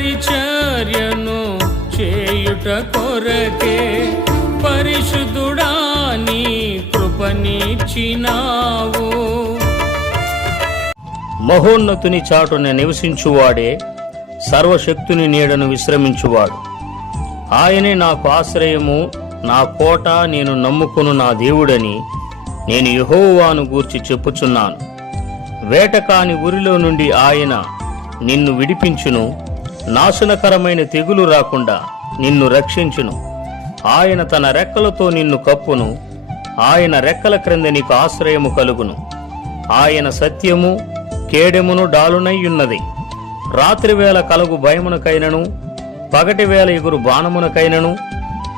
పరిచర్యను చేయుట కొరకే పరిశుద్ధుడా నీ కృపనిచ్చినావు. మహోన్నతుని చాటున నివసించువాడే సర్వశక్తుని నీడను విశ్రమించువాడు. ఆయనే నాకు ఆశ్రయము నా కోట నేను నమ్ముకును నా దేవుడని నేను యహోవాను గూర్చి చెప్పుచున్నాను. వేటకాని ఊరిలో నుండి ఆయన నిన్ను విడిపించును నాశనకరమైన తెగులు రాకుండా నిన్ను రక్షించును. ఆయన తన రెక్కలతో నిన్ను కప్పును. ఆయన రెక్కల క్రింద నీకు ఆశ్రయము కలుగును. ఆయన సత్యము కేడెమును డాలునయ్యున్నది రాత్రివేళ కలుగు భయమునకైనను పగటివేళ ఎగురు బాణమునకైనను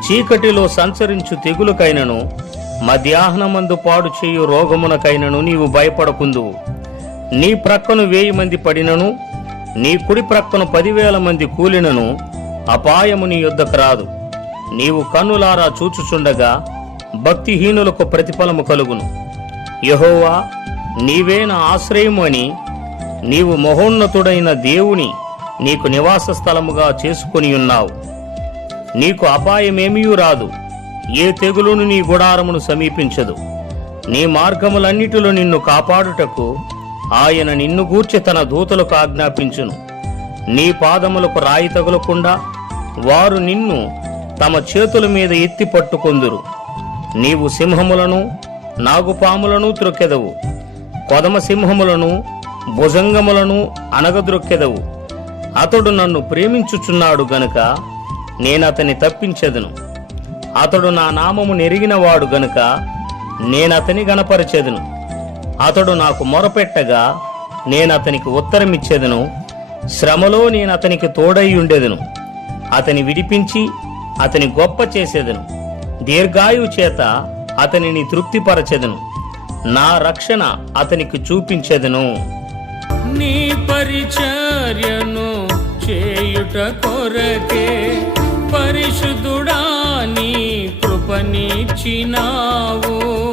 చీకటిలో సంచరించు తెగులుకైనను మధ్యాహ్నమందు పాడు చేయు రోగమునకైనను నీవు భయపడకుందువు. నీ ప్రక్కను వేయి మంది పడినను నీ కుడి ప్రక్కను పదివేల మంది కూలినను అపాయము నీ యుద్ధకు రాదు. నీవు కన్నులారా చూచుచుండగా భక్తిహీనులకు ప్రతిఫలము కలుగును. యహోవా నీవే నా ఆశ్రయము అని నీవు మహోన్నతుడైన దేవుని నీకు నివాస స్థలముగా చేసుకుని ఉన్నావు. నీకు అపాయమేమీ రాదు. ఏ తెగులును నీ గుడారమును సమీపించదు. నీ మార్గములన్నిటిలో నిన్ను కాపాడుటకు ఆయన నిన్ను గూర్చి తన దూతలకు ఆజ్ఞాపించును. నీ పాదములకు రాయి తగులకుండా వారు నిన్ను తమ చేతుల మీద ఎత్తి పట్టుకొందురు. నీవు సింహములను నాగుపాములను త్రొక్కెదవు. కొదమ సింహములను భుజంగములను అనగద్రొక్కెదవు అతడు నన్ను ప్రేమించుచున్నాడు గనుక నేనతని తప్పించెదను. అతడు నా నామము నెరిగినవాడు గనుక నేనతని గనపరచెదను అతడు నాకు మొరపెట్టగా నేనతనికి ఉత్తరమిచ్చేదను. శ్రమలో నేనతనికి తోడై ఉండేదను. అతని విడిపించి అతని గొప్ప చేసేదను. దీర్ఘాయువు చేత అతనిని తృప్తిపరచెదను. నా రక్షణ అతనికి చూపించెదను. నీ పరిచర్యను చేయుట కొరకే పరిశుద్ధుడా నీ కృపనిచ్చినావు.